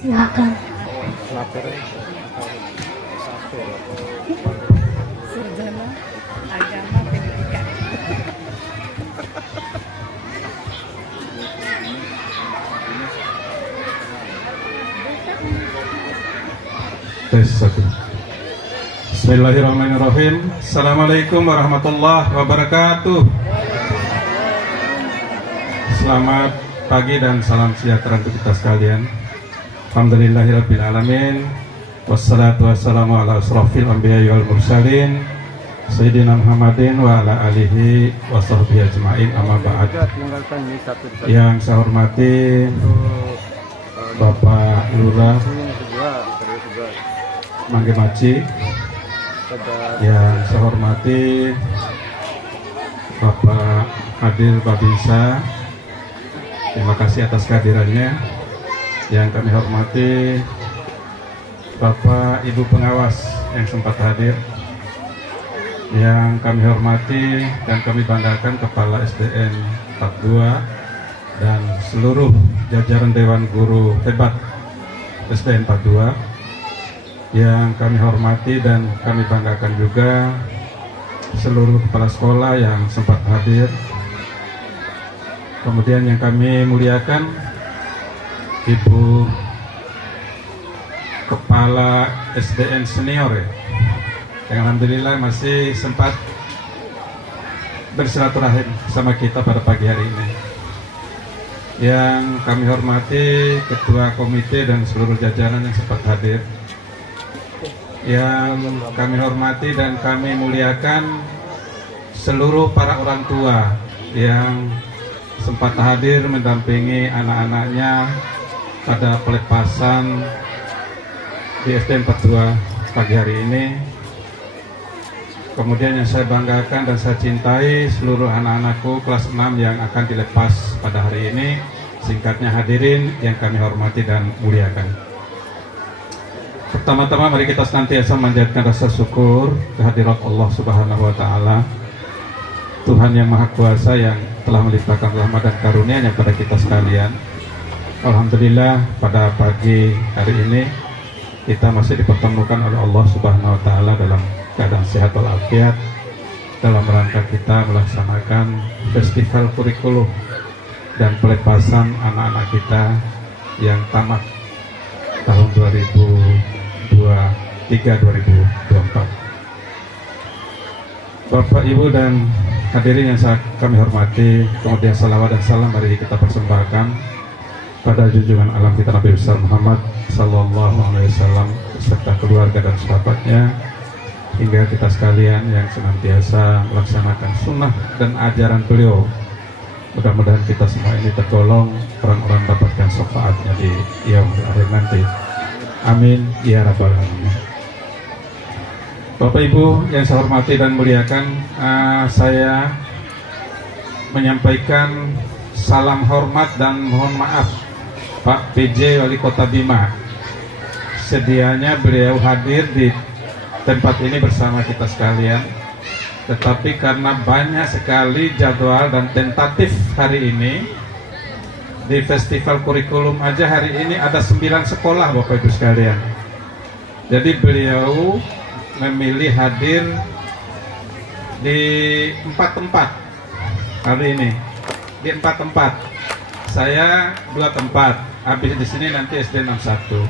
Silakan. Sarjana Agama Pendidikan. Tes satu. Bismillahirrahmanirrahim. Assalamualaikum warahmatullahi wabarakatuh. Selamat pagi dan salam sejahtera untuk kita sekalian. Alhamdulillahirabbil alamin. Wassalatu wassalamu ala asrofil anbiya'i wal mursalin Sayyidina Muhammadin wa ala alihi wa sahbihi ajma'in, amma ba'd. Yang saya hormati Bapak Lurah Mangge Maci, yang saya hormati Bapak Hadir Babinsa, terima kasih atas kehadirannya. Yang kami hormati Bapak Ibu pengawas yang sempat hadir, yang kami hormati dan kami banggakan Kepala SDN 42 dan seluruh jajaran Dewan Guru hebat SDN 42, yang kami hormati dan kami banggakan juga seluruh kepala sekolah yang sempat hadir. Kemudian yang kami muliakan Ibu Kepala SDN senior ya, yang alhamdulillah masih sempat bersilaturahim sama kita pada pagi hari ini. Yang kami hormati Ketua Komite dan seluruh jajaran yang sempat hadir. Yang kami hormati dan kami muliakan seluruh para orang tua yang sempat hadir mendampingi anak-anaknya pada pelepasan di SDN 42 pagi hari ini. Kemudian yang saya banggakan dan saya cintai seluruh anak-anakku kelas 6 yang akan dilepas pada hari ini. Singkatnya hadirin yang kami hormati dan muliakan. Pertama-tama mari kita senantiasa manjatkan rasa syukur kehadirat Allah Subhanahu wa taala, Tuhan yang Maha Kuasa yang telah melimpahkan rahmat dan karunia-Nya pada kita sekalian. Alhamdulillah pada pagi hari ini kita masih dipertemukan oleh Allah Subhanahu wa taala dalam keadaan sehat walafiat dalam rangka kita melaksanakan festival kurikulum dan pelepasan anak-anak kita yang tamat tahun 2023-2024. Bapak, Ibu dan hadirin yang kami hormati, kemudian salawat dan salam mari kita persembahkan pada junjungan alam kita Nabi besar Muhammad Sallallahu Alaihi Wasallam beserta keluarga dan sahabatnya, hingga kita sekalian yang senantiasa melaksanakan sunnah dan ajaran beliau. Mudah-mudahan kita semua ini tergolong orang-orang dapatkan syafaatnya di yaumul akhir nanti. Amin ya rabbal alamin. Bapak Ibu yang saya hormati dan muliakan, saya menyampaikan salam hormat dan mohon maaf Pak PJ Wali Kota Bima. Sedianya beliau hadir di tempat ini bersama kita sekalian, tetapi karena banyak sekali jadwal dan tentatif hari ini, di festival kurikulum aja hari ini ada 9 sekolah Bapak Ibu sekalian. Jadi beliau memilih hadir di 4 tempat hari ini, di 4 tempat. Saya 2 tempat, habis di sini nanti SD 61.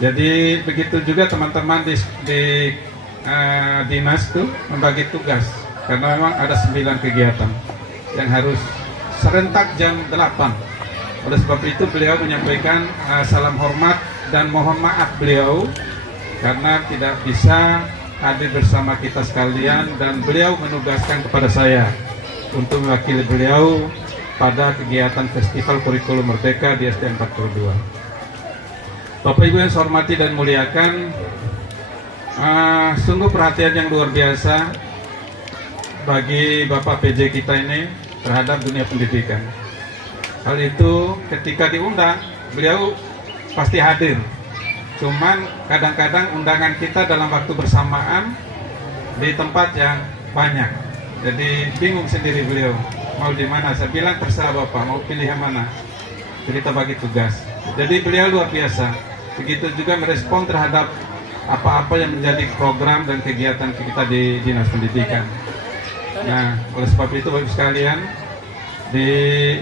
Jadi begitu juga teman-teman di dinas tuh membagi tugas, karena memang ada 9 kegiatan yang harus serentak jam 8. Oleh sebab itu beliau menyampaikan salam hormat dan mohon maaf beliau karena tidak bisa hadir bersama kita sekalian, dan beliau menugaskan kepada saya untuk mewakili beliau pada kegiatan Festival Kurikulum Merdeka di SDN 42. Bapak Ibu yang saya hormati dan muliakan, sungguh perhatian yang luar biasa bagi Bapak PJ kita ini terhadap dunia pendidikan. Hal itu ketika diundang, beliau pasti hadir. Cuman kadang-kadang undangan kita dalam waktu bersamaan di tempat yang banyak. Jadi bingung sendiri beliau mau di mana. Saya bilang terserah Bapak, mau pilih yang mana. Jadi kita bagi tugas. Jadi beliau luar biasa. Begitu juga merespon terhadap apa-apa yang menjadi program dan kegiatan kita di Dinas Pendidikan. Nah, oleh sebab itu Bapak sekalian, di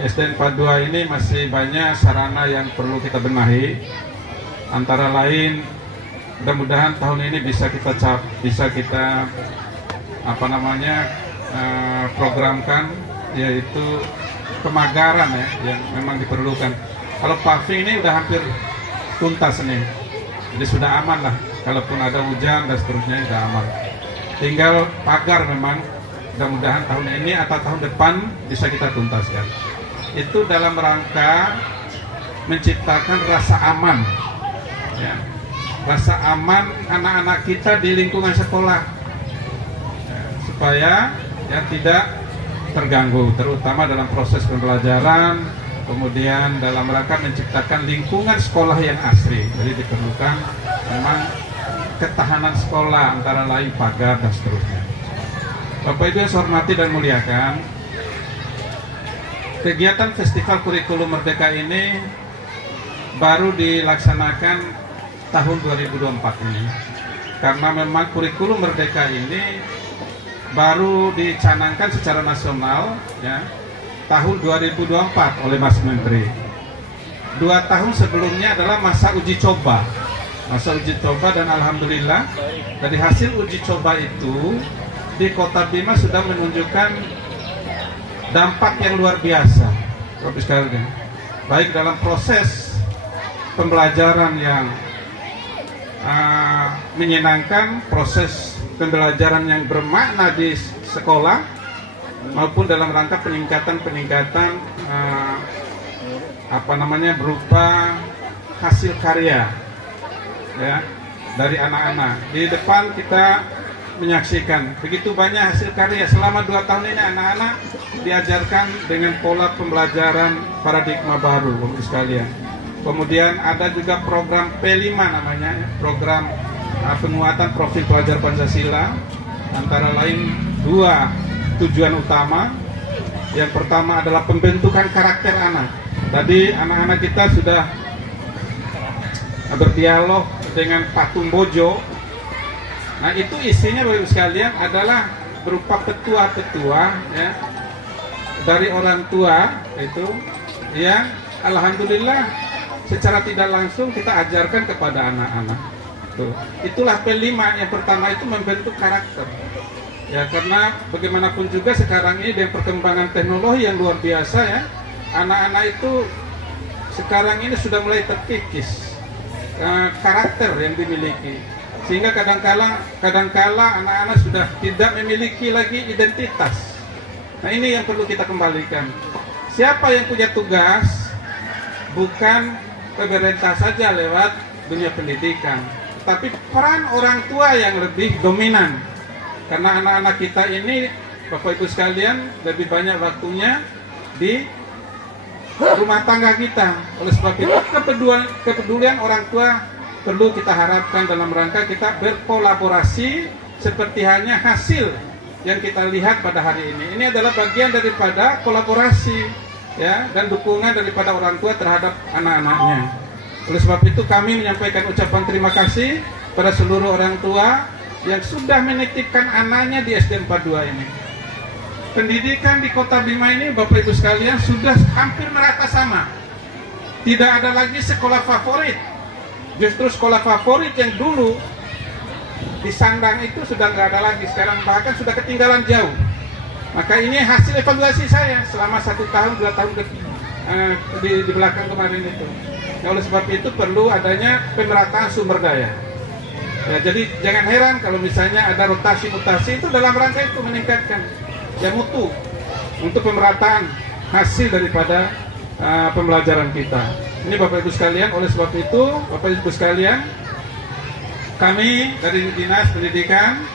SDN 42 ini masih banyak sarana yang perlu kita benahi. Antara lain, mudah-mudahan tahun ini bisa kita programkan, yaitu pemagaran ya, yang memang diperlukan. Kalau paving ini udah hampir tuntas nih, jadi sudah aman lah. Kalaupun ada hujan dan seterusnya sudah aman. Tinggal pagar memang, mudah-mudahan tahun ini atau tahun depan bisa kita tuntaskan. Itu dalam rangka menciptakan rasa aman, ya. Rasa aman anak-anak kita di lingkungan sekolah, ya, supaya ya tidak terganggu, terutama dalam proses pembelajaran. Kemudian dalam rangka menciptakan lingkungan sekolah yang asri. Jadi diperlukan memang ketahanan sekolah, antara lain pagar dan seterusnya. Bapak Ibu yang saya hormati dan muliakan, kegiatan Festival Kurikulum Merdeka ini baru dilaksanakan tahun 2024 ini. Karena memang kurikulum Merdeka ini baru dicanangkan secara nasional ya, tahun 2024 oleh Mas Menteri. 2 tahun sebelumnya adalah masa uji coba. Dan alhamdulillah dari hasil uji coba itu di Kota Bima sudah menunjukkan dampak yang luar biasa, Bapak sekalian. Baik dalam proses pembelajaran yang menyenangkan, proses pembelajaran yang bermakna di sekolah, maupun dalam rangka peningkatan berupa hasil karya ya dari anak-anak. Di depan kita menyaksikan begitu banyak hasil karya. Selama 2 tahun ini anak-anak diajarkan dengan pola pembelajaran paradigma baru, Bapak sekalian. Kemudian ada juga program P5 namanya, program penguatan profil pelajar Pancasila. Antara lain 2 tujuan utama. Yang pertama adalah pembentukan karakter anak. Tadi anak-anak kita sudah berdialog dengan Patung Bojo. Nah, itu isinya Bapak sekalian adalah berupa petua-petua ya, dari orang tua itu yang alhamdulillah secara tidak langsung kita ajarkan kepada anak-anak. Itulah P5 yang pertama, itu membentuk karakter. Ya, karena bagaimanapun juga sekarang ini dengan perkembangan teknologi yang luar biasa ya, anak-anak itu sekarang ini sudah mulai terkikis karakter yang dimiliki, sehingga kadangkala anak-anak sudah tidak memiliki lagi identitas. Nah, ini yang perlu kita kembalikan. Siapa yang punya tugas? Bukan pemerintah saja lewat dunia pendidikan, tapi peran orang tua yang lebih dominan. Karena anak-anak kita ini, Bapak Ibu sekalian, lebih banyak waktunya di rumah tangga kita. Oleh sebab itu kepedulian orang tua perlu kita harapkan dalam rangka kita berkolaborasi seperti hanya hasil yang kita lihat pada hari ini. Ini adalah bagian daripada kolaborasi ya, dan dukungan daripada orang tua terhadap anak-anaknya. Oleh sebab itu kami menyampaikan ucapan terima kasih pada seluruh orang tua yang sudah menitipkan anaknya di SDN 42 ini. Pendidikan di Kota Bima ini Bapak Ibu sekalian sudah hampir merata sama. Tidak ada lagi sekolah favorit. Justru sekolah favorit yang dulu disandang itu sudah nggak ada lagi. Sekarang bahkan sudah ketinggalan jauh. Maka ini hasil evaluasi saya selama 1 tahun 2 tahun di belakang kemarin itu. Ya, oleh sebab itu perlu adanya pemerataan sumber daya. Ya, jadi jangan heran kalau misalnya ada rotasi-mutasi, itu dalam rangka itu meningkatkan ya mutu untuk pemerataan hasil daripada pembelajaran kita. Ini Bapak Ibu sekalian, oleh sebab itu Bapak Ibu sekalian, kami dari Dinas Pendidikan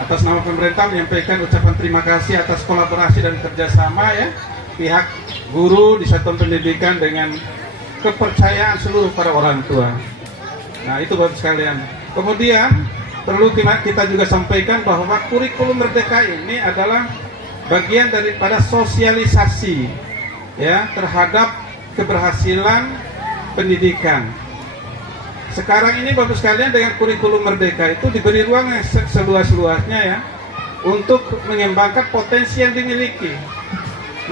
atas nama pemerintah menyampaikan ucapan terima kasih atas kolaborasi dan kerjasama ya pihak guru di satuan pendidikan dengan kepercayaan seluruh para orang tua. Nah, itu Bapak sekalian. Kemudian perlu kita juga sampaikan bahwa kurikulum Merdeka ini adalah bagian daripada sosialisasi ya terhadap keberhasilan pendidikan. Sekarang ini Bapak sekalian dengan kurikulum Merdeka itu diberi ruang yang seluas-luasnya ya untuk mengembangkan potensi yang dimiliki.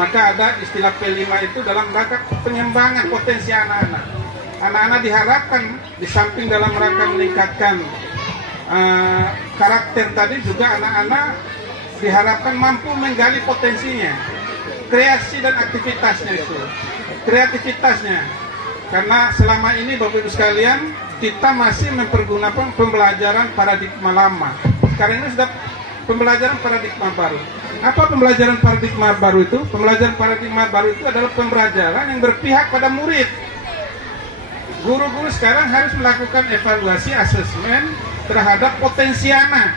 Maka ada istilah P5 itu dalam rangka pengembangan potensi anak-anak. Anak-anak diharapkan di samping dalam rangka meningkatkan karakter tadi, juga anak-anak diharapkan mampu menggali potensinya, kreasi dan aktivitasnya itu, kreativitasnya. Karena selama ini Bapak Ibu sekalian kita masih mempergunakan pembelajaran paradigma lama. Sekarang ini sudah pembelajaran paradigma baru. Apa pembelajaran paradigma baru itu? Pembelajaran paradigma baru itu adalah pembelajaran yang berpihak pada murid. Guru-guru sekarang harus melakukan evaluasi asesmen terhadap potensi anak.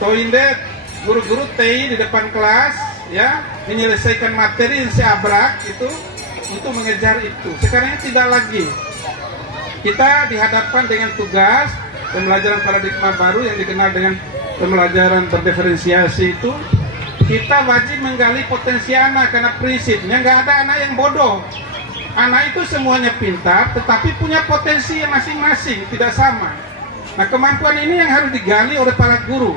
Toinde guru-guru TI di depan kelas ya menyelesaikan materi yang seabrak itu untuk mengejar itu. Sekarang ini tidak lagi. Kita dihadapkan dengan tugas pembelajaran paradigma baru yang dikenal dengan pembelajaran berdiferensiasi itu. Kita wajib menggali potensi anak karena prinsipnya nggak ada anak yang bodoh. Anak itu semuanya pintar, tetapi punya potensi yang masing-masing, tidak sama. Nah, kemampuan ini yang harus digali oleh para guru.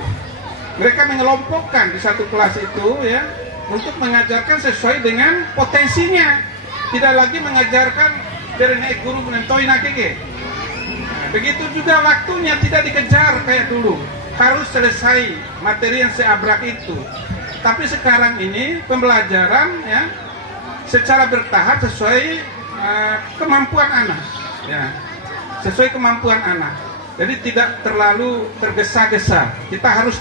Mereka mengelompokkan di satu kelas itu ya untuk mengajarkan sesuai dengan potensinya. Tidak lagi mengajarkan dari naik guru menentoi nakeke. Nah, begitu juga waktunya tidak dikejar kayak dulu. Harus selesai materi yang seabrak itu. Tapi sekarang ini pembelajaran ya secara bertahap sesuai kemampuan anak ya. Sesuai kemampuan anak. Jadi tidak terlalu tergesa-gesa. Kita harus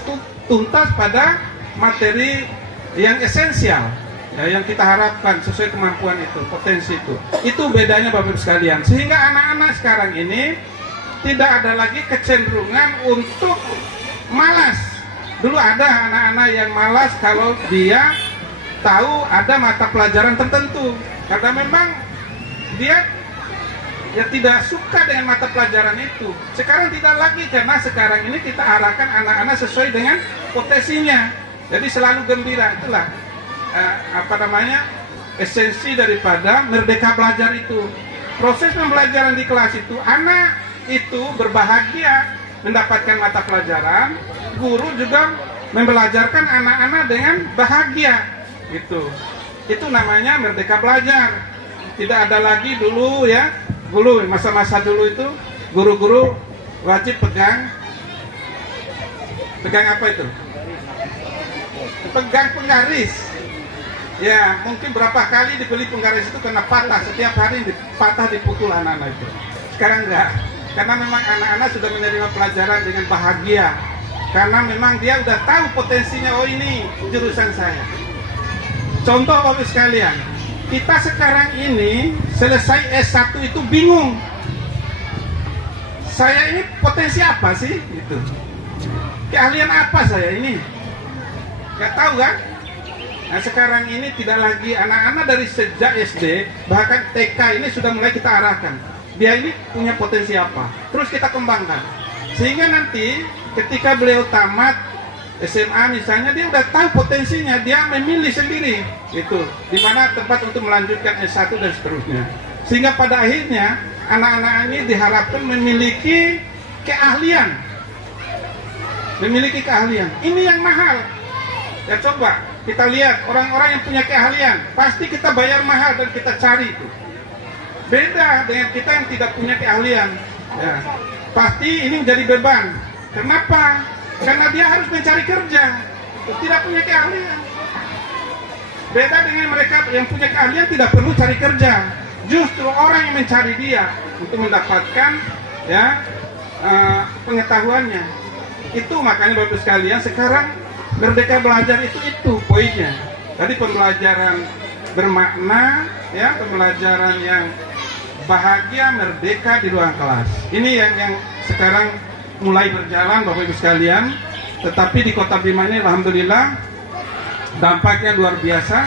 tuntas pada materi yang esensial ya, yang kita harapkan sesuai kemampuan itu, potensi itu. Itu bedanya Bapak Ibu sekalian. Sehingga anak-anak sekarang ini tidak ada lagi kecenderungan untuk malas. Dulu ada anak-anak yang malas kalau dia tahu ada mata pelajaran tertentu, karena memang dia ya tidak suka dengan mata pelajaran itu. Sekarang tidak lagi, karena sekarang ini kita arahkan anak-anak sesuai dengan potensinya. Jadi selalu gembira. Itulah esensi daripada Merdeka Belajar itu. Proses pembelajaran di kelas itu, anak itu berbahagia mendapatkan mata pelajaran, guru juga membelajarkan anak-anak dengan bahagia. Itu namanya Merdeka Belajar. Tidak ada lagi dulu ya, dulu masa-masa dulu itu guru-guru wajib pegang apa itu? Pegang penggaris. Ya, mungkin berapa kali dibeli penggaris itu karena patah, setiap hari patah dipukul anak-anak itu. Sekarang enggak, karena memang anak-anak sudah menerima pelajaran dengan bahagia. Karena memang dia udah tahu potensinya, oh ini jurusan saya. Contoh Bapak sekalian, kita sekarang ini selesai S1 itu bingung. Saya ini potensi apa sih? Gitu. Keahlian apa saya ini? Gak tahu kan? Nah sekarang ini tidak lagi, anak-anak dari sejak SD, bahkan TK ini sudah mulai kita arahkan. Dia ini punya potensi apa? Terus kita kembangkan. Sehingga nanti ketika beliau tamat SMA misalnya, dia udah tahu potensinya, dia memilih sendiri itu di mana tempat untuk melanjutkan S1 dan seterusnya. Sehingga pada akhirnya anak-anak ini diharapkan memiliki keahlian. Memiliki keahlian. Ini yang mahal. Ya coba kita lihat orang-orang yang punya keahlian, pasti kita bayar mahal dan kita cari itu. Beda dengan kita yang tidak punya keahlian. Ya, pasti ini menjadi beban. Kenapa? Karena dia harus mencari kerja, tidak punya keahlian. Beda dengan mereka yang punya keahlian tidak perlu cari kerja. Justru orang yang mencari dia untuk mendapatkan ya pengetahuannya. Itu makanya Bapak sekalian sekarang Merdeka Belajar itu poinnya. Tadi pembelajaran bermakna, ya pembelajaran yang bahagia, merdeka di ruang kelas. Ini yang sekarang mulai berjalan Bapak Ibu sekalian. Tetapi di Kota Bima ini alhamdulillah dampaknya luar biasa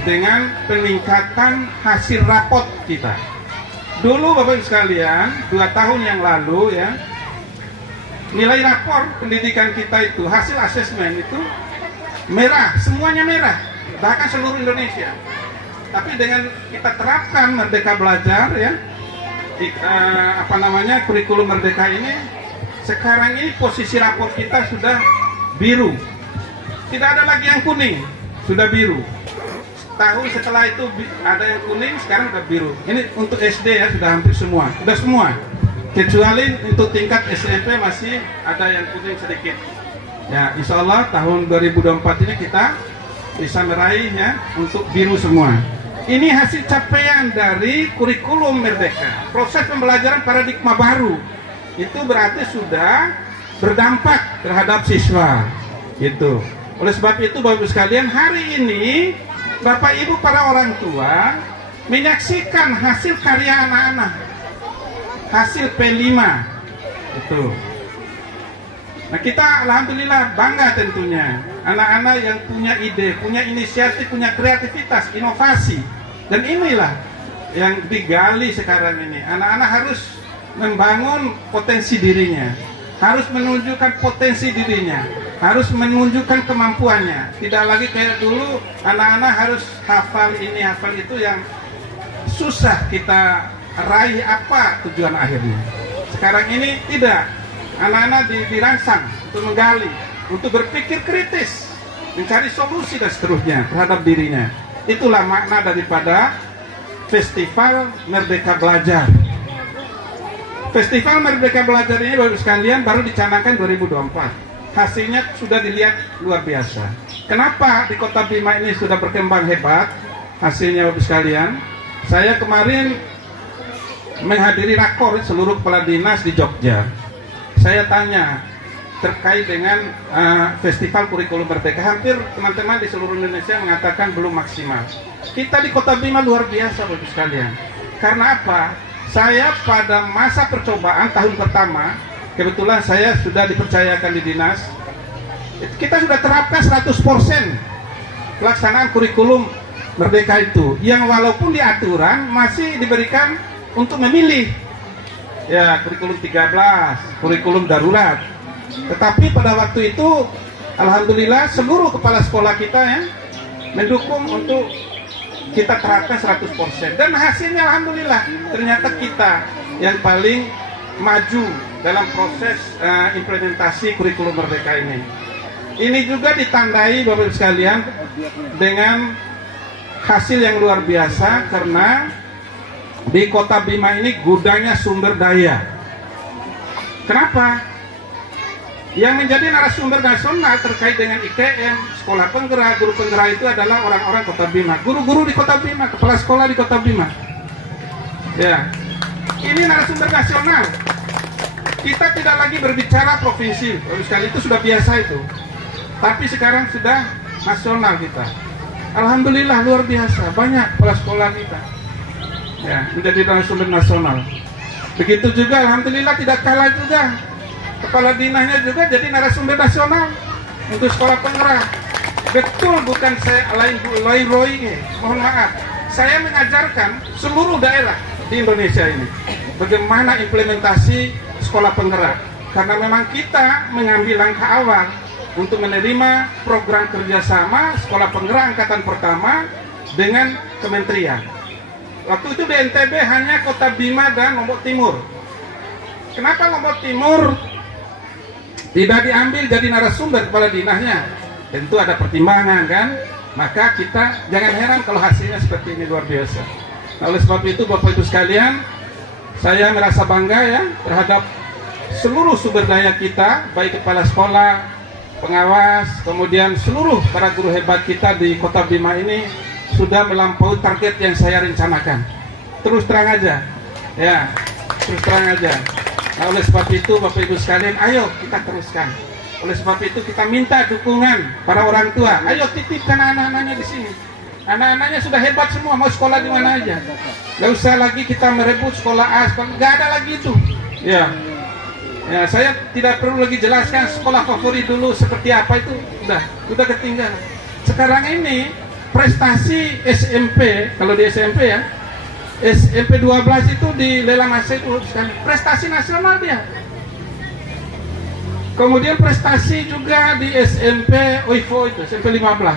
dengan peningkatan hasil rapot kita. Dulu Bapak Ibu sekalian 2 tahun yang lalu ya, nilai rapor pendidikan kita itu, hasil asesmen itu merah, semuanya merah, bahkan seluruh Indonesia. Tapi dengan kita terapkan Merdeka Belajar ya, kurikulum Merdeka ini, sekarang ini posisi rapor kita sudah biru. Tidak ada lagi yang kuning, sudah biru. Tahun setelah itu ada yang kuning, sekarang sudah biru. Ini untuk SD ya, sudah hampir semua. Sudah semua. Kecuali untuk tingkat SMP masih ada yang kuning sedikit. Ya, insya Allah tahun 2024 ini kita bisa meraihnya untuk biru semua. Ini hasil capaian dari kurikulum Merdeka. Proses pembelajaran paradigma baru. Itu berarti sudah berdampak terhadap siswa. Gitu. Oleh sebab itu Bapak Ibu sekalian, hari ini Bapak Ibu para orang tua menyaksikan hasil karya anak-anak, hasil P5 itu. Nah, kita alhamdulillah bangga tentunya, anak-anak yang punya ide, punya inisiatif, punya kreativitas, inovasi. Dan inilah yang digali sekarang ini. Anak-anak harus membangun potensi dirinya, harus menunjukkan potensi dirinya, harus menunjukkan kemampuannya. Tidak lagi kayak dulu anak-anak harus hafal ini, hafal itu yang susah kita raih apa tujuan akhirnya. Sekarang ini tidak. Anak-anak dirangsang untuk menggali, untuk berpikir kritis, mencari solusi dan seterusnya terhadap dirinya. Itulah makna daripada Festival Merdeka Belajar. Festival Merdeka Belajar ini Bapak sekalian baru dicanangkan 2024. Hasilnya sudah dilihat luar biasa. Kenapa di Kota Bima ini sudah berkembang hebat hasilnya Bapak sekalian? Saya kemarin menghadiri rakor seluruh kepala dinas di Jogja. Saya tanya terkait dengan Festival Kurikulum Merdeka. Hampir teman-teman di seluruh Indonesia mengatakan belum maksimal. Kita di Kota Bima luar biasa Bapak sekalian. Karena apa? Saya pada masa percobaan tahun pertama, kebetulan saya sudah dipercayakan di dinas, kita sudah terapkan 100% pelaksanaan kurikulum Merdeka itu, yang walaupun di aturan masih diberikan untuk memilih ya kurikulum 13, kurikulum darurat. Tetapi pada waktu itu alhamdulillah seluruh kepala sekolah kita ya mendukung untuk kita terapkan 100%. Dan hasilnya alhamdulillah ternyata kita yang paling maju dalam proses implementasi kurikulum Merdeka ini. Ini juga ditandai Bapak Ibu sekalian dengan hasil yang luar biasa, karena di Kota Bima ini gudangnya sumber daya. Kenapa? Yang menjadi narasumber nasional terkait dengan IKM, sekolah penggerak, guru penggerak itu adalah orang-orang Kota Bima, guru-guru di Kota Bima, kepala sekolah di Kota Bima. Ya, ini narasumber nasional. Kita tidak lagi berbicara provinsi, sekali itu sudah biasa itu. Tapi sekarang sudah nasional kita. Alhamdulillah luar biasa, banyak kepala sekolah kita ya menjadi narasumber nasional. Begitu juga alhamdulillah tidak kalah juga kepala dinasnya juga jadi narasumber nasional untuk sekolah penggerak. Betul, bukan saya lain-lain, mohon maaf. Saya mengajarkan seluruh daerah di Indonesia ini bagaimana implementasi sekolah penggerak, karena memang kita mengambil langkah awal untuk menerima program kerjasama sekolah penggerak angkatan pertama dengan kementerian. Waktu itu di NTB hanya Kota Bima dan Lombok Timur. Kenapa Lombok Timur tidak diambil jadi narasumber kepala dinasnya? Tentu ada pertimbangan kan. Maka kita jangan heran kalau hasilnya seperti ini, luar biasa. Nah, oleh sebab itu Bapak Ibu sekalian, saya merasa bangga ya terhadap seluruh sumber daya kita, baik kepala sekolah, pengawas, kemudian seluruh para guru hebat kita di Kota Bima ini sudah melampaui target yang saya rencanakan. Terus terang aja, ya, terus terang aja. Nah, oleh sebab itu Bapak Ibu sekalian, ayo kita teruskan. Oleh sebab itu kita minta dukungan para orang tua. Ayo titipkan anak-anaknya di sini. Anak-anaknya sudah hebat semua, mau sekolah di mana aja. Gak usah lagi kita merebut sekolah A, gak ada lagi itu. Ya, ya, saya tidak perlu lagi jelaskan sekolah favorit dulu seperti apa itu. Udah ketinggalan. Sekarang ini prestasi SMP, kalau di SMP ya, SMP 12 itu di lelang hasil prestasi nasional dia. Kemudian prestasi juga di SMP OIVO itu, SMP 15.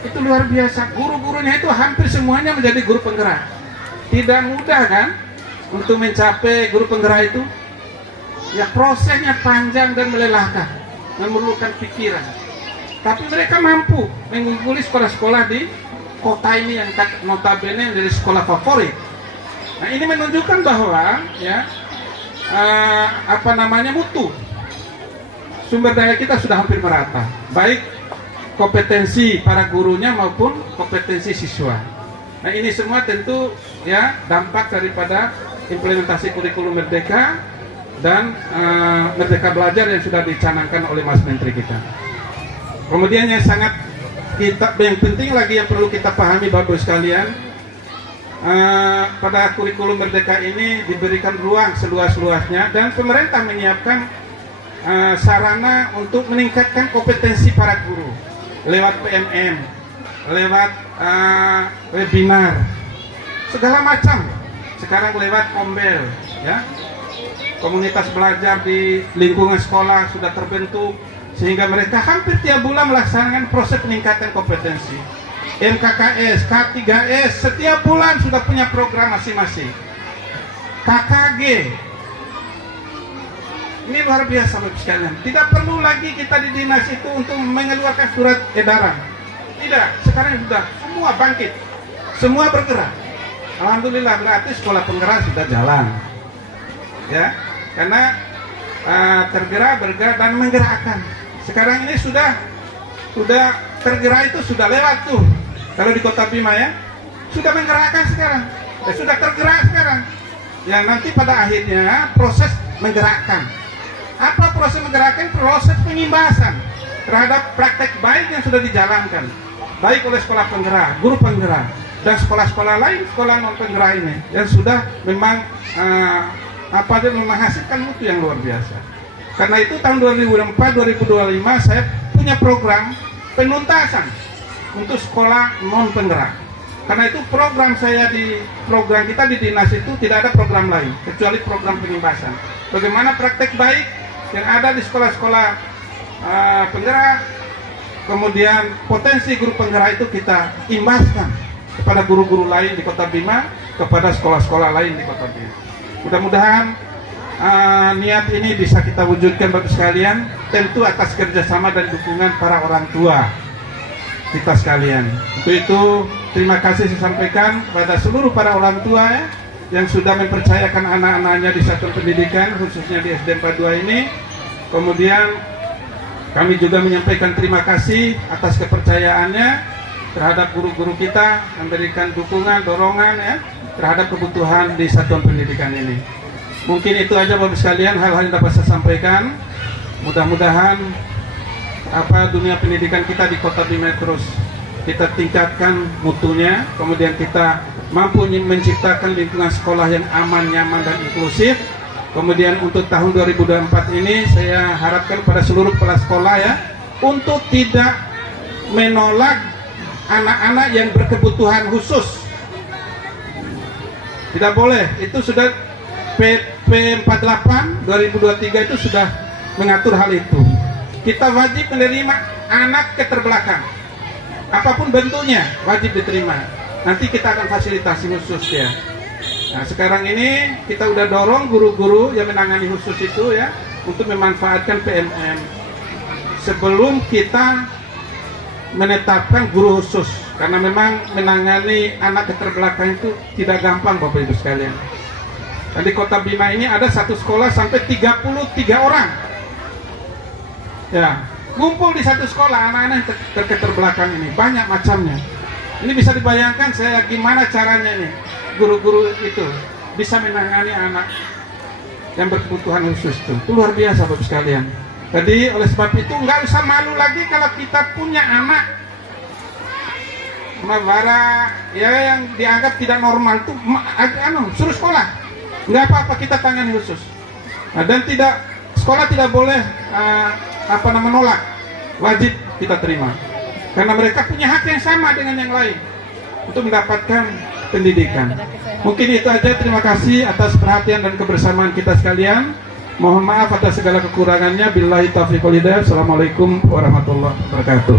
Itu luar biasa. Guru-gurunya itu hampir semuanya menjadi guru penggerak. Tidak mudah kan untuk mencapai guru penggerak itu? Ya prosesnya panjang dan melelahkan, memerlukan pikiran. Tapi mereka mampu mengungguli sekolah-sekolah di kota ini yang notabene dari sekolah favorit. Nah ini menunjukkan bahwa ya mutu sumber daya kita sudah hampir merata, baik kompetensi para gurunya maupun kompetensi siswa. Nah ini semua tentu ya dampak daripada implementasi kurikulum Merdeka dan Merdeka Belajar yang sudah dicanangkan oleh Mas Menteri kita. Kemudian yang penting lagi yang perlu kita pahami Bapak sekalian, pada kurikulum Merdeka ini diberikan ruang seluas-luasnya dan pemerintah menyiapkan sarana untuk meningkatkan kompetensi para guru lewat PMM, lewat webinar, segala macam. Sekarang lewat Ombel, ya, komunitas belajar di lingkungan sekolah sudah terbentuk sehingga mereka hampir tiap bulan melaksanakan proses peningkatan kompetensi. MKKS, K3S setiap bulan sudah punya program masing-masing. KKG, ini luar biasa Bapak sekalian. Tidak perlu lagi kita di dinas itu untuk mengeluarkan surat edaran. Tidak, sekarang sudah semua bangkit, semua bergerak. Alhamdulillah berarti sekolah penggerak sudah jalan, ya, karena tergerak, bergerak dan menggerakkan. Sekarang ini sudah tergerak itu sudah lewat tuh. Kalau di Kota Bima ya, sudah menggerakkan sekarang, ya, sudah tergerak sekarang. Yang nanti pada akhirnya proses menggerakkan. Apa proses menggerakkan? Proses pengimbasan terhadap praktek baik yang sudah dijalankan, baik oleh sekolah penggerak, guru penggerak, dan sekolah-sekolah lain, sekolah non penggerak ini yang sudah memang menghasilkan mutu yang luar biasa. Karena itu tahun 2004-2025 saya punya program penuntasan untuk sekolah non penggerak. Karena itu program kita di dinas itu tidak ada program lain kecuali program pengimbasan. Bagaimana praktek baik yang ada di sekolah-sekolah penggerak, kemudian potensi guru penggerak itu kita imbaskan kepada guru-guru lain di Kota Bima, kepada sekolah-sekolah lain di Kota Bima. Mudah-mudahan niat ini bisa kita wujudkan Bapak sekalian, tentu atas kerjasama dan dukungan para orang tua kita sekalian. Untuk itu terima kasih saya sampaikan kepada seluruh para orang tua ya, yang sudah mempercayakan anak-anaknya di satuan pendidikan khususnya di SD 42 ini. Kemudian kami juga menyampaikan terima kasih atas kepercayaannya terhadap guru-guru kita, memberikan dukungan, dorongan ya terhadap kebutuhan di satuan pendidikan ini. Mungkin itu aja Bapak sekalian hal-hal yang dapat saya sampaikan. Mudah-mudahan dunia pendidikan kita di Kota Bima terus kita tingkatkan mutunya, kemudian kita mampu menciptakan lingkungan sekolah yang aman, nyaman dan inklusif. Kemudian untuk tahun 2024 ini saya harapkan pada seluruh kepala sekolah ya untuk tidak menolak anak-anak yang berkebutuhan khusus. Tidak boleh, itu sudah PP 48 2023 itu sudah mengatur hal itu. Kita wajib menerima anak keterbelakang, apapun bentuknya wajib diterima. Nanti kita akan fasilitasi khusus ya. Nah sekarang ini kita udah dorong guru-guru yang menangani khusus itu ya untuk memanfaatkan PMM sebelum kita menetapkan guru khusus, karena memang menangani anak keterbelakang itu tidak gampang Bapak Ibu sekalian. Dan di Kota Bima ini ada satu sekolah sampai 33 orang ya, ngumpul di satu sekolah anak-anak keterbelakang ini, banyak macamnya. Ini bisa dibayangkan saya gimana caranya nih guru-guru itu bisa menangani anak yang berkebutuhan khusus itu luar biasa Bapak sekalian. Jadi oleh sebab itu nggak usah malu lagi kalau kita punya anak mabara ya yang dianggap tidak normal tuh suruh sekolah, nggak apa-apa, kita tangani khusus. Nah, dan sekolah tidak boleh menolak, wajib kita terima karena mereka punya hak yang sama dengan yang lain untuk mendapatkan pendidikan. Mungkin itu aja, terima kasih atas perhatian dan kebersamaan kita sekalian. Mohon maaf atas segala kekurangannya. Billahi taufiq wal hidayah. Assalamualaikum warahmatullahi wabarakatuh.